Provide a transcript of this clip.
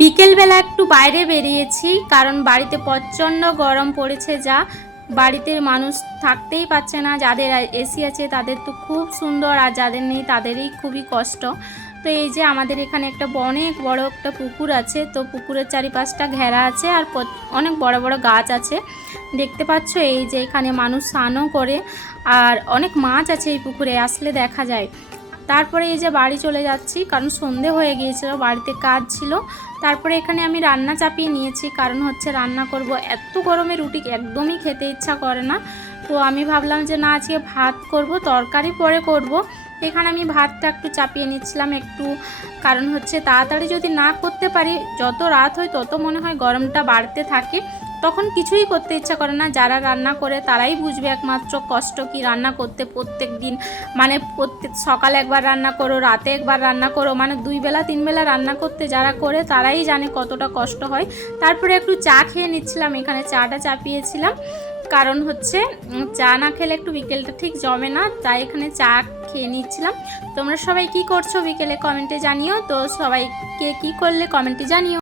বিকেলবেলা একটু বাইরে বেরিয়েছি, কারণ বাড়িতে প্রচণ্ড গরম পড়েছে। যা বাড়িতে মানুষ থাকতেই পারছে না, যাদের এসি আছে তাদের তো খুব সুন্দর, আর যাদের নেই তাদেরই খুবই কষ্ট। তো এই যে আমাদের এখানে একটা অনেক বড় একটা পুকুর আছে, তো পুকুরের চারিপাশটা ঘেরা আছে আর অনেক বড় বড় গাছ আছে দেখতে পাচ্ছ। এই যে এখানে মানুষ স্নানও করে, আর অনেক মাছ আছে এই পুকুরে, আসলে দেখা যায়। তারপরে এই যে বাড়ি চলে যাচ্ছি, কারণ সন্ধে হয়ে গিয়েছিল, বাড়িতে কাজ ছিল। তারপরে এখানে আমি রান্না চাপিয়ে নিয়েছি, কারণ হচ্ছে রান্না করব। এত গরমে রুটি একদমই খেতে ইচ্ছা করে না, তো আমি ভাবলাম যে না, আজকে ভাত করব, তরকারি পরে করব। এখানে আমি ভাতটা একটু চাপিয়ে নিচ্ছিলাম একটু, কারণ হচ্ছে তাড়াতাড়ি যদি না করতে পারি, যত রাত হয় তত মনে হয় গরমটা বাড়তে থাকে, তখন কিছুই করতে ইচ্ছা করে না। যারা রান্না করে তারাই বুঝবে একমাত্র কষ্ট কি রান্না করতে প্রত্যেক দিন, মানে প্রত্যেক সকালে একবার রান্না করো, রাতে একবার রান্না করো, মানে 2 বেলা 3 বেলা রান্না করতে যারা করে তারাই জানে কতটা কষ্ট হয়। তারপরে একটু চা খেয়ে নিচ্ছিলাম, এখানে চাটা চাপিয়েছিলাম, কারণ হচ্ছে চা না খেলে একটু বিকেলটা ঠিক জমে না, তাই এখানে চা খেয়ে নিচ্ছিলাম। তোমরা সবাই কি করছো বিকেলে কমেন্টে জানিও, তো সবাইকে কি করলে কমেন্টে জানিও।